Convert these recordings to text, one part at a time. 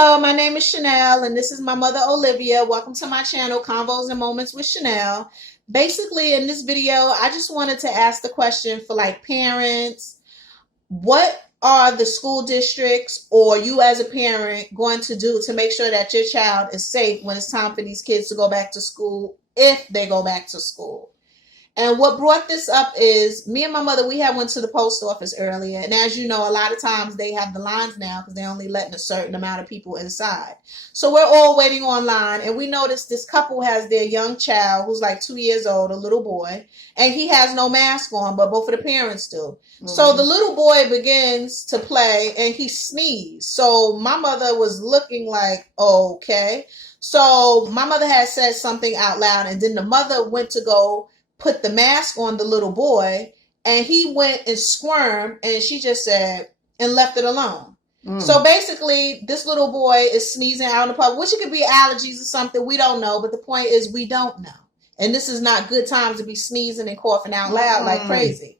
Hello, my name is Chanel, and this is my mother, Olivia. Welcome to my channel, Convos and Moments with Chanel. Basically, in this video, I just wanted to ask the question for like parents. What are the school districts or you as a parent going to do to make sure that your child is safe when it's time for these kids to go back to school, if they go back to school? And what brought this up is me and my mother, we had went to the post office earlier. And as you know, a lot of times they have the lines now because they're only letting a certain amount of people inside. So we're all waiting online. And we noticed this couple has their young child who's like 2 years old, a little boy. And he has no mask on, but both of the parents do. Mm-hmm. So the little boy begins to play and he sneezed. So my mother was looking like, okay. So my mother had said something out loud. And then the mother went to go put the mask on the little boy, and he went and squirmed, and she just said, and left it alone. So basically, this little boy is sneezing out in the public, which it could be allergies or something. We don't know, but the point is we don't know. And this is not good times to be sneezing and coughing out loud like crazy.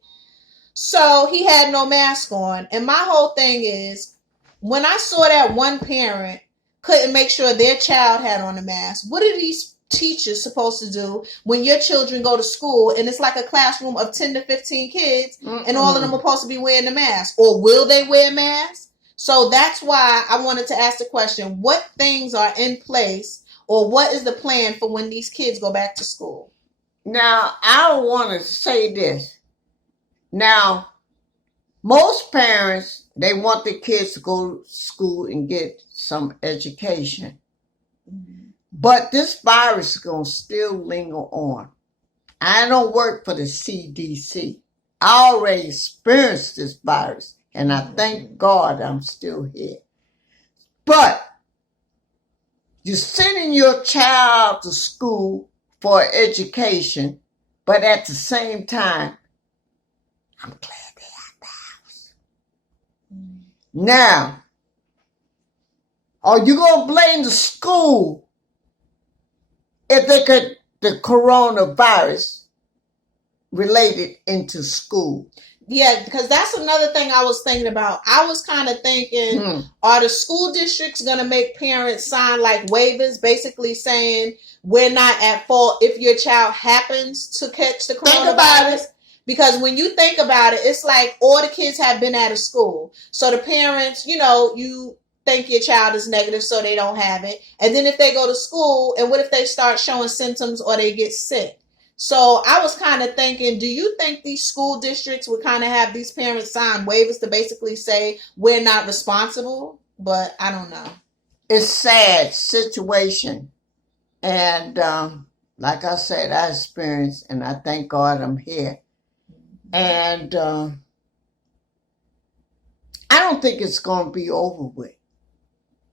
So he had no mask on. And my whole thing is, when I saw that one parent couldn't make sure their child had on a mask, what are these teachers supposed to do when your children go to school and it's like a classroom of 10 to 15 kids and all of them are supposed to be wearing a mask? Or will they wear masks? So that's why I wanted to ask the question, what things are in place or what is the plan for when these kids go back to school? Now, I want to say this. Now, most parents, they want their kids to go to school and get some education. But this virus is going to still linger on. I don't work for the CDC. I already experienced this virus, and I thank God I'm still here. But you're sending your child to school for education, but at the same time, I'm glad they're out the house. Now, are you going to blame the school if they get the coronavirus related into school? Yeah, because that's another thing I was thinking about. I was kind of thinking, are the school districts going to make parents sign like waivers, basically saying we're not at fault if your child happens to catch the coronavirus? Because when you think about it, it's like all the kids have been out of school. So the parents, you think your child is negative so they don't have it. And then if they go to school, and what if they start showing symptoms or they get sick? So I was kind of thinking, do you think these school districts would kind of have these parents sign waivers to basically say we're not responsible? But I don't know. It's a sad situation. And like I said, I experienced, and I thank God I'm here. And I don't think it's going to be over with.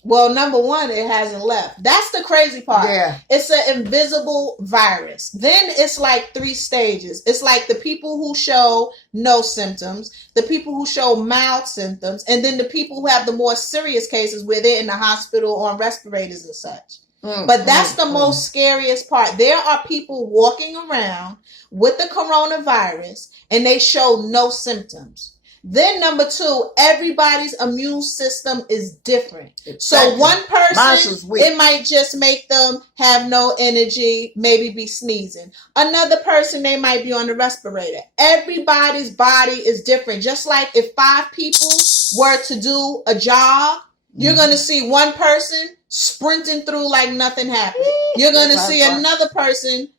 Well, number one, it hasn't left. That's the crazy part. Yeah. It's an invisible virus. Then it's like 3 stages. It's like the people who show no symptoms, the people who show mild symptoms, and then the people who have the more serious cases where they're in the hospital on respirators and such. But that's the most scariest part. There are people walking around with the coronavirus and they show no symptoms. Then number 2, everybody's immune system is different. Exactly. So one person, it might just make them have no energy, maybe be sneezing. Another person, they might be on the respirator. Everybody's body is different. Just like if 5 people were to do a job, you're going to see one person sprinting through like nothing happened. You're going to see another person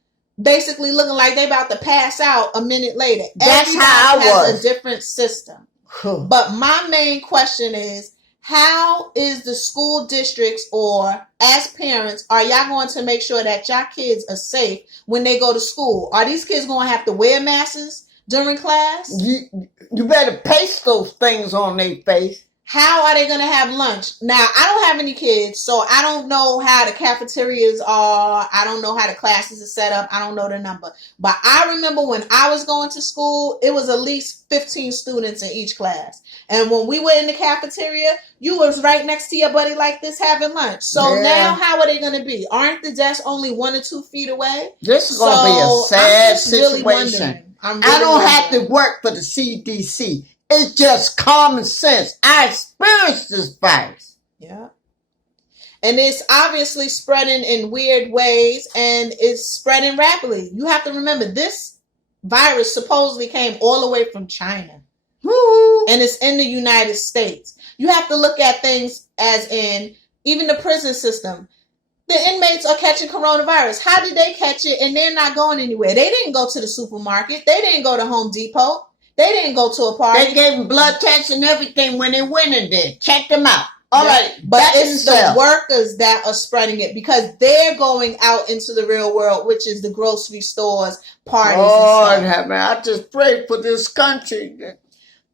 basically looking like they about to pass out a minute later. That's how I was. Has a different system. But my main question is, how is the school districts or as parents, are y'all going to make sure that y'all kids are safe when they go to school? Are these kids going to have to wear masks during class? You better paste those things on their face. How are they going to have lunch? Now, I don't have any kids, so I don't know how the cafeterias are. I don't know how the classes are set up. I don't know the number. But I remember when I was going to school, it was at least 15 students in each class. And when we were in the cafeteria, you was right next to your buddy like this having lunch. So now how are they going to be? Aren't the desks only 1 or 2 feet away? This is going to be a sad situation. I don't have to work for the CDC. It's just common sense. I experienced this virus. Yeah. And it's obviously spreading in weird ways, and it's spreading rapidly. You have to remember, this virus supposedly came all the way from China. Woo! And it's in the United States. You have to look at things as in even the prison system. The inmates are catching coronavirus. How did they catch it and they're not going anywhere? They didn't go to the supermarket. They didn't go to Home Depot. They didn't go to a party. They gave them blood tests and everything when they went in there. Check them out. All right. But it's the workers that are spreading it because they're going out into the real world, which is the grocery stores, parties. Lord have mercy. I just pray for this country.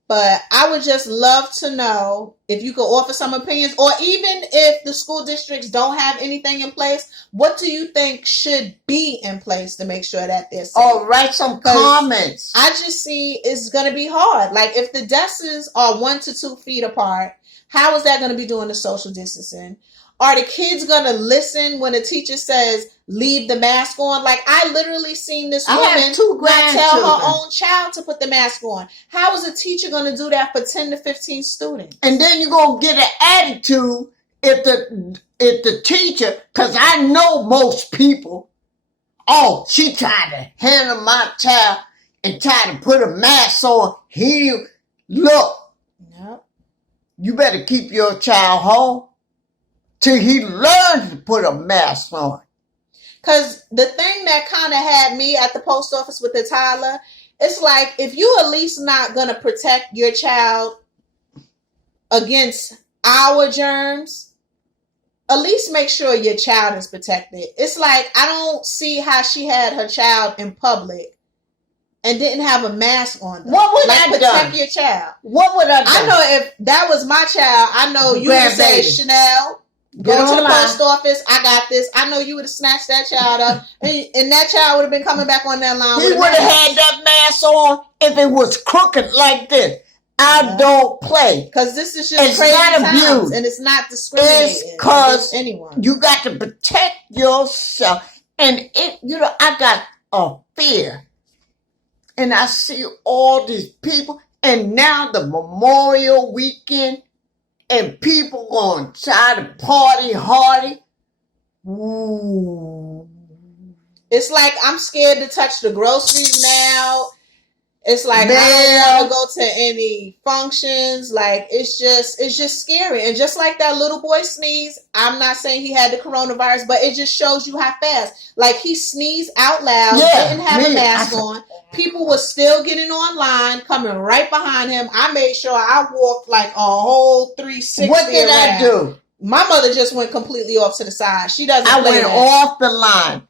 But I would just love to know if you could offer some opinions, or even if the school districts don't have anything in place, what do you think should be in place to make sure that they're safe? Oh, write some comments. I just see it's going to be hard. Like if the desks are 1 to 2 feet apart, how is that going to be doing the social distancing? Are the kids going to listen when a teacher says, leave the mask on? Like, I literally seen this woman not tell her own child to put the mask on. How is a teacher going to do that for 10 to 15 students? And then you're going to get an attitude if the teacher, because I know most people, oh, she tried to handle my child and tried to put a mask on. Look, yep. You better keep your child home till he learns to put a mask on. Because the thing that kind of had me at the post office with the Tyler, it's like, if you at least not going to protect your child against our germs, at least make sure your child is protected. It's like, I don't see how she had her child in public and didn't have a mask on them. What would like, I protect done? Your child. What would I do? I know if that was my child, I know you would say, Chanel, go to the post office. I got this. I know you would have snatched that child up, and that child would have been coming back on that line. He would have had that mask on if it was crooked like this. I don't play. Because this is just crazy times, and it's not discriminating. It's because anyone. You got to protect yourself. And I got a fear. And I see all these people, and now the Memorial Weekend, and people going to try to party hardy. Ooh. It's like I'm scared to touch the groceries now. It's like I don't want to go to any functions. Like it's just scary. And just like that little boy sneeze, I'm not saying he had the coronavirus, but it just shows you how fast. Like he sneezed out loud, didn't have a mask on. People were still getting online, coming right behind him. I made sure I walked like a whole 360. What did I do? My mother just went completely off to the side. She doesn't. I went off the line.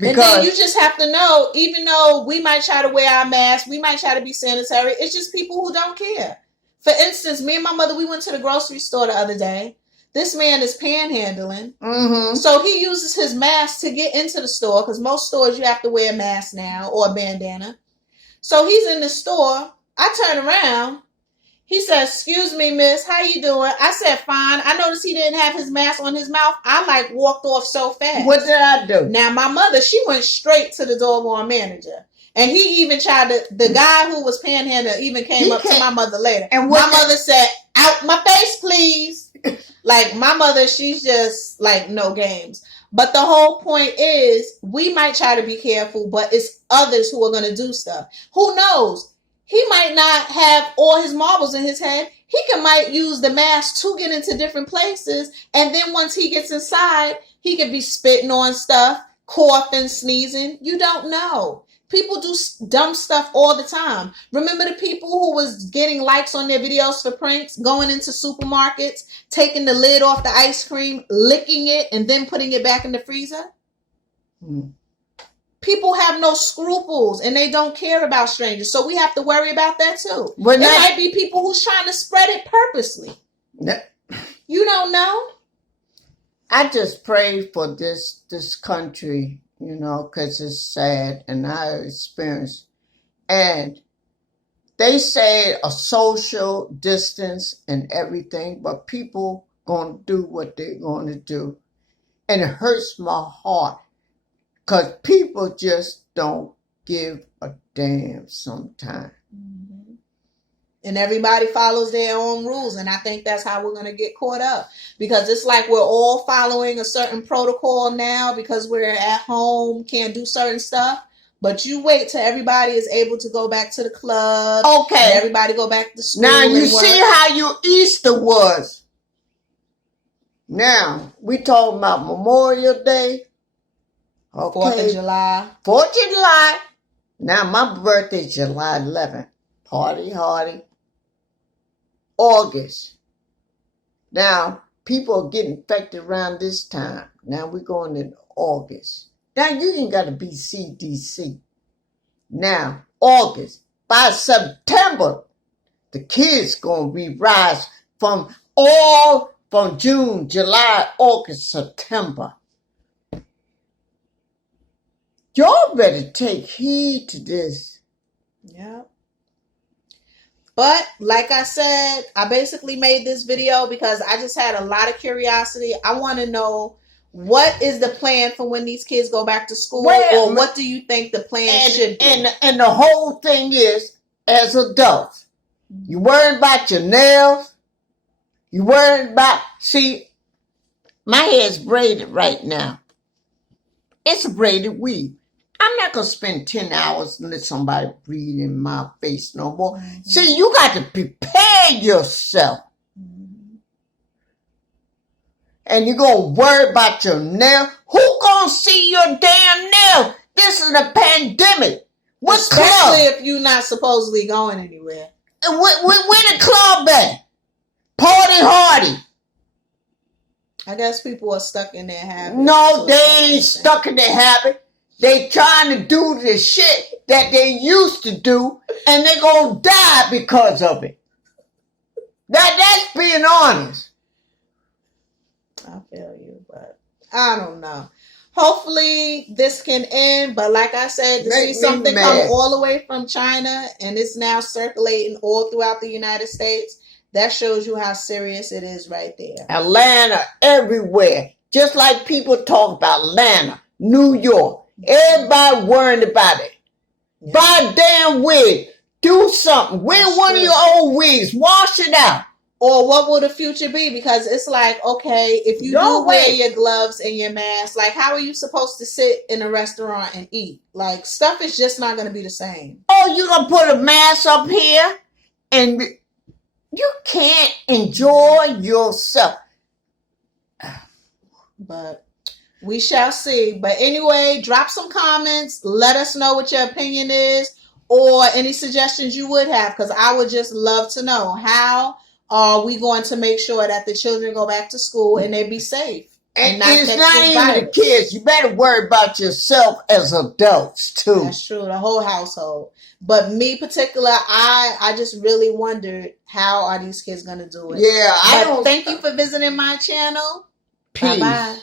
And then you just have to know, even though we might try to wear our masks, we might try to be sanitary, it's just people who don't care. For instance, me and my mother, we went to the grocery store the other day. This man is panhandling. Mm-hmm. So he uses his mask to get into the store, because most stores you have to wear a mask now or a bandana. So he's in the store. I turn around. He says, excuse me, miss, how you doing? I said, fine. I noticed he didn't have his mask on his mouth. I walked off so fast. What did I do? Now, my mother, she went straight to the doggone manager. And he even tried to, the guy who was panhandling even came up to my mother later. And my mother said, out my face, please. Like, my mother, she's just like, no games. But the whole point is, we might try to be careful, but it's others who are going to do stuff. Who knows? He might not have all his marbles in his head. He might use the mask to get into different places. And then once he gets inside, he could be spitting on stuff, coughing, sneezing. You don't know. People do dumb stuff all the time. Remember the people who was getting likes on their videos for pranks, going into supermarkets, taking the lid off the ice cream, licking it, and then putting it back in the freezer? People have no scruples and they don't care about strangers. So we have to worry about that too. There might be people who's trying to spread it purposely. You don't know. I just pray for this country, because it's sad and I experienced. And they say a social distance and everything, but people going to do what they're going to do. And it hurts my heart. Because people just don't give a damn sometimes. Mm-hmm. and everybody follows their own rules. And I think that's how we're going to get caught up, because it's like we're all following a certain protocol now because we're at home, can't do certain stuff. But you wait till everybody is able to go back to the club. Okay. And everybody go back to school. Now you see how your Easter was. Now, we talking about Memorial Day. Okay. 4th of July. 4th of July. Now, my birthday is July 11th. Party hardy. August. Now, people are getting infected around this time. Now, we're going in August. Now, you ain't got to be CDC. Now, August. By September, the kids going to be rise from June, July, August, September. Y'all better take heed to this. Yeah. But like I said, I basically made this video because I just had a lot of curiosity. I want to know, what is the plan for when these kids go back to school? Or what do you think the plan should be? And the whole thing is, as adults, you worried about your nails. You worried about, see, my hair's braided right now. It's a braided weave. I'm not going to spend 10 hours and let somebody breathe in my face no more. Mm-hmm. See, you got to prepare yourself. Mm-hmm. And you're going to worry about your nail. Who going to see your damn nail? This is a pandemic. What Especially club? if you're not supposedly going anywhere. And where the club at? Party hardy. I guess people are stuck in their habit. No, they ain't stuck in their habit. They trying to do the shit that they used to do, and they gonna die because of it. That's being honest. I feel you, but I don't know. Hopefully this can end, but like I said, to see something come all the way from China and it's now circulating all throughout the United States, that shows you how serious it is right there. Atlanta, everywhere. Just like people talk about Atlanta, New York. Everybody worrying about it. Yeah. Buy a damn wig. Do something. Wear one of your old wigs. Wash it out. Or what will the future be? Because it's like, okay, if you do wear your gloves and your mask, like how are you supposed to sit in a restaurant and eat? Like stuff is just not going to be the same. Oh, you're going to put a mask up here and you can't enjoy yourself. But we shall see. But anyway, drop some comments. Let us know what your opinion is or any suggestions you would have, because I would just love to know, how are we going to make sure that the children go back to school and they be safe? And it's not even the kids. You better worry about yourself as adults too. That's true. The whole household. But me particular, I just really wondered, how are these kids going to do it? Yeah. Thank you for visiting my channel. Peace. Bye-bye.